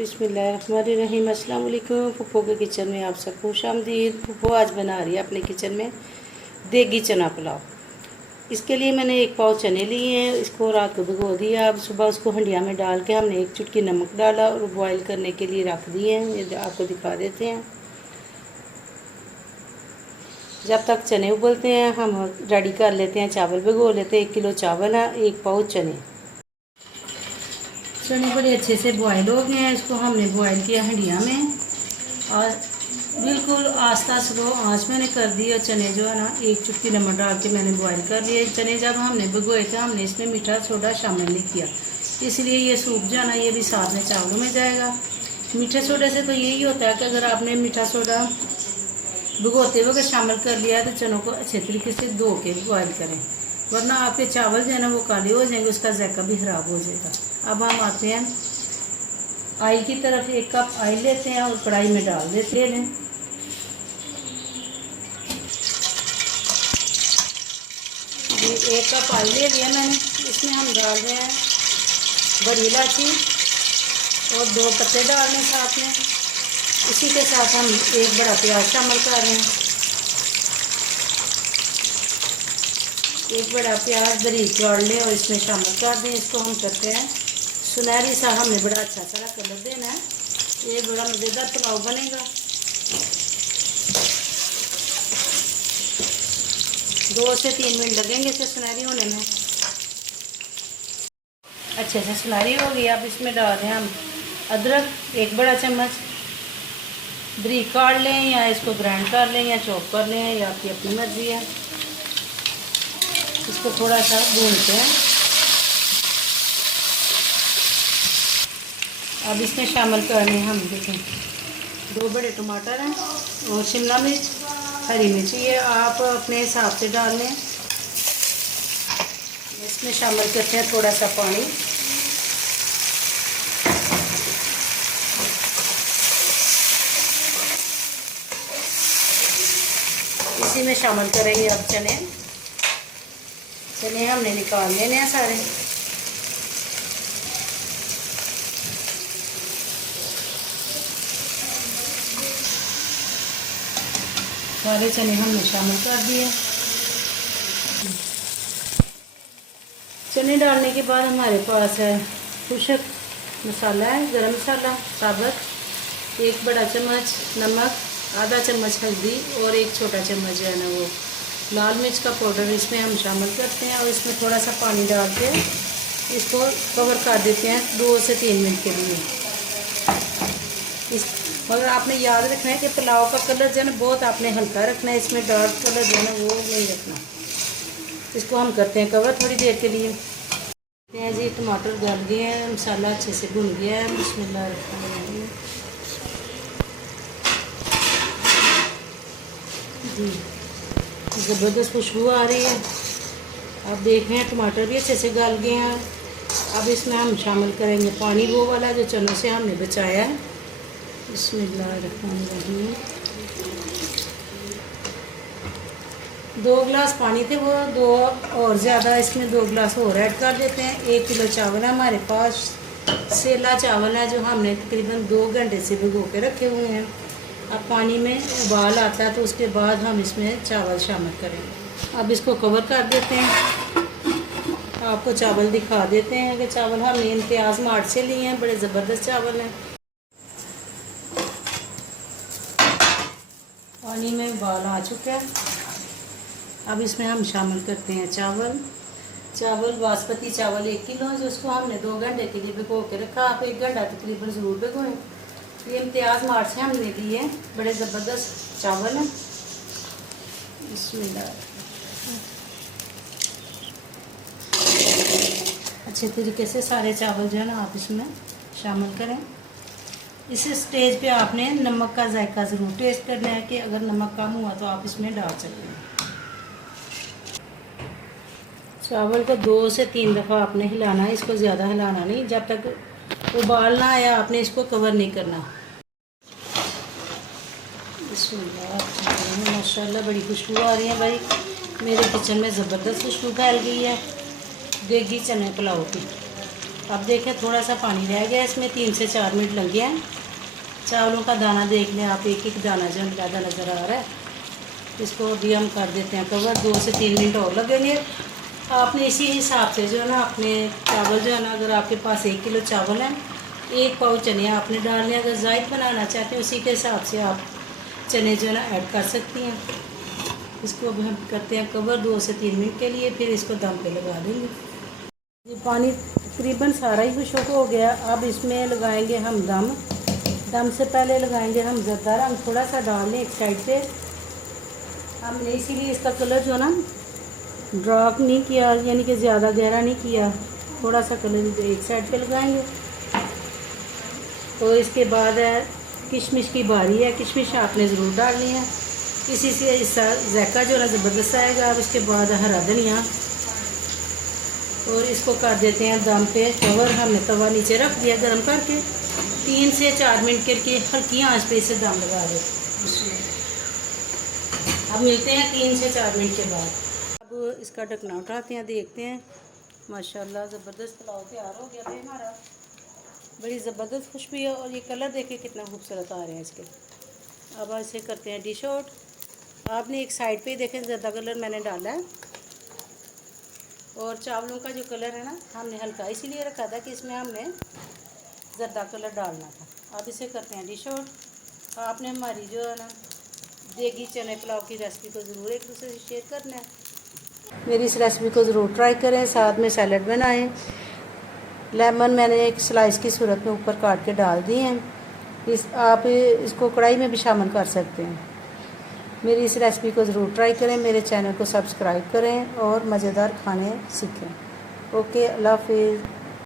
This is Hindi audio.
बिस्मिल्लाहिर्रहमानिर्रहीम। अस्सलाम वालेकुम। फुफ्फो के किचन में आप सबको खुशामदीद। फुफ्फो आज बना रही है अपने किचन में देगी चना पुलाव। इसके लिए मैंने 1 पाव चने लिए हैं, इसको रात को भिगो दिया। अब सुबह उसको हंडिया में डाल के हमने 1 चुटकी नमक डाला और बॉईल करने के लिए रख दिए हैं। ये आपको दिखा देते हैं। जब तक चने उबलते हैं हम रेडी कर लेते हैं चावल। भिगो लेते हैं, 1 किलो चावल है, 1 पाव चने। चने बड़े अच्छे से बॉयल हो गए हैं। इसको हमने बॉयल किया हंडिया में और बिल्कुल आस्ता स्लो आंच मैंने कर दी। और चने जो है ना 1 चुटकी नमक डाल के मैंने बॉयल कर लिए। चने जब हमने भिगोए थे हमने इसमें मीठा सोडा शामिल नहीं किया, इसलिए ये सूख जाना, ये भी साथ में चावलों में जाएगा। मीठे सोडे से तो यही होता है कि अगर आपने मीठा सोडा भिगोते हुए शामिल कर लिया है तो चनों को अच्छे तरीके से धो के बॉयल करें, वरना आपके चावल जो है ना वो काले हो जाएंगे, उसका जायका भी ख़राब हो जाएगा। अब हम आते हैं ऑयल की तरफ। 1 कप ऑयल लेते हैं और कढ़ाई में डाल देते हैं। ये 1 कप ऑयल ले लिया मैंने। इसमें हम डाल रहे हैं बड़ी इलायची और 2 पत्ते डाल रहे हैं साथ में। इसी के साथ हम 1 बड़ा प्याज शामिल कर रहे हैं। 1 बड़ा प्याज बारीक काट लें और इसमें शामिल कर दें। इसको हम करते हैं सुनहरी सा, हमने बड़ा अच्छा सारा कलर देना है। ये बड़ा मज़ेदार पुलाव बनेगा। 2 से 3 मिनट लगेंगे इसे सुनहरी होने में। अच्छे से सुनहरी हो गई। अब इसमें डाल दें हम अदरक 1 बड़ा चम्मच, बारीक काट लें या इसको ग्राइंड कर लें या चॉप कर लें, या आपकी अपनी मर्ज़ी है। इसको थोड़ा सा भूनते हैं। अब इसमें शामिल करने हम देखें 2 बड़े टमाटर हैं और शिमला मिर्च, हरी मिर्च, ये आप अपने हिसाब से डाल लें। इसमें शामिल करते हैं थोड़ा सा पानी। इसी में शामिल करेंगे अब चने। चने हमने निकाल लेने हैं सारे। सारे चने हमने शामिल कर दिए। चने डालने के बाद हमारे पास है खुशक मसाला है, गरम मसाला साबुत, 1 बड़ा चम्मच नमक, आधा चम्मच हल्दी और 1 छोटा चम्मच जो है ना वो लाल मिर्च का पाउडर इसमें हम शामिल करते हैं। और इसमें थोड़ा सा पानी डाल के इसको कवर कर देते हैं 2 से 3 मिनट के लिए। मगर आपने याद रखना है कि पुलाव का कलर जो है ना बहुत आपने हल्का रखना है, इसमें डार्क कलर जो है ना वो नहीं रखना। इसको हम करते हैं कवर थोड़ी देर के लिए। जी टमाटर गल गए हैं, मसाला अच्छे से भुन गया है। बिस्मिल्लाहिर्रहमानिर्रहीम जी, ज़बरदस्त खुशबू आ रही है। आप देख रहे हैं टमाटर भी अच्छे से गल गए हैं। अब इसमें हम शामिल करेंगे पानी, वो वाला जो चनों से हमने बचाया है। बिस्मिल्लाहिर्रहमानिर्रहीम 2 गिलास पानी थे, वो 2 और ज़्यादा इसमें 2 गिलास और ऐड कर देते हैं। 1 किलो चावल है हमारे पास, सेला चावल है जो हमने तकरीबन 2 घंटे से भिगो के रखे हुए हैं। अब पानी में उबाल आता है तो उसके बाद हम इसमें चावल शामिल करेंगे। अब इसको कवर कर देते हैं। आपको चावल दिखा देते हैं कि चावल हमने इम्तियाज़ मार्ट से लिए हैं, बड़े ज़बरदस्त चावल हैं। पानी में उबाल आ चुका है। अब इसमें हम शामिल करते हैं चावल बासमती चावल 1 किलो, जो उसको हमने 2 घंटे के लिए भिगो के रखा। आप 1 घंटा तकरीबन ज़रूर भिगोएं। ये इम्तियाज़ मार्ट से हमने लिए, बड़े ज़बरदस्त चावल हैं। बिस्मिल्लाह, अच्छे तरीके से सारे चावल जो है ना आप इसमें शामिल करें। इस स्टेज पे आपने नमक का जायका ज़रूर टेस्ट करना है कि अगर नमक कम हुआ तो आप इसमें डाल सकते हैं। चावल को 2 से 3 दफ़ा आपने हिलाना है, इसको ज़्यादा हिलाना नहीं। जब तक उबाल ना आया आपने इसको कवर नहीं करना। माशाल्लाह बड़ी खुशबू आ रही है भाई, मेरे किचन में ज़बरदस्त खुशबू फैल गई है देगी चने पुलाव की। अब देखें थोड़ा सा पानी रह गया, इसमें 3 से 4 मिनट लग गए हैं। चावलों का दाना देख लें आप, एक एक दाना जो ज़्यादा नज़र आ रहा है। इसको अभी हम कर देते हैं कवर, 2 से 3 मिनट और लगेंगे। आपने इसी हिसाब से जो है ना अपने चावल जो है ना, अगर आपके पास 1 किलो चावल है, 1 पाव चने आपने डालने। अगर ज़ायद बनाना चाहते हैं उसी के हिसाब से आप चने जो है ना ऐड कर सकती हैं। इसको अब हम करते हैं कवर 2 से 3 मिनट के लिए, फिर इसको दम पे लगा देंगे। ये पानी तकरीबन सारा ही खुश्क हो गया। अब इसमें लगाएंगे हम दम। दम से पहले लगाएंगे हम ज़रदा रंग, थोड़ा सा डाल लें एक साइड पे। हमने इसीलिए इसका कलर जो ना डार्क नहीं किया, यानी कि ज़्यादा गहरा नहीं किया, थोड़ा सा कलर एक साइड पे लगाएंगे। तो इसके बाद है किशमिश की बारी है। किशमिश आपने ज़रूर डालनी है, इसी से इसका जायका जो है ज़बरदस्त आएगा। अब इसके बाद हरा धनिया, और इसको कर देते हैं दम पे कवर। हमने तवा नीचे रख दिया गर्म करके, 3 से 4 मिनट करके हल्की आंच पे इसे दम लगा देते। अब मिलते हैं 3 से 4 मिनट के बाद। अब इसका ढकना उठाते हैं, देखते हैं। माशाल्लाह ज़बरदस्त पुलाव तैयार हो गया भाई हमारा। बड़ी ज़बरदस्त खुशबू है, और ये कलर देखिए कितना खूबसूरत आ रहे हैं इसके। अब इसे करते हैं डिश आउट। आपने एक साइड पे ही देखें ज़्यादा कलर मैंने डाला है, और चावलों का जो कलर है ना हमने हल्का इसीलिए रखा था कि इसमें हमने ज़्यादा कलर डालना था। अब इसे करते हैं डिश आउट। आपने हमारी जो है ना देगी चने पुलाव की रेसिपी को ज़रूर एक दूसरे से शेयर करना है। मेरी इस रेसिपी को ज़रूर ट्राई करें, साथ में सैलड बनाएं। लेमन मैंने एक स्लाइस की सूरत में ऊपर काट के डाल दिए हैं। आप इसको कढ़ाई में भी शामिल कर सकते हैं। मेरी इस रेसिपी को ज़रूर ट्राई करें, मेरे चैनल को सब्सक्राइब करें और मज़ेदार खाने सीखें। ओके, अल्लाह हाफिज़।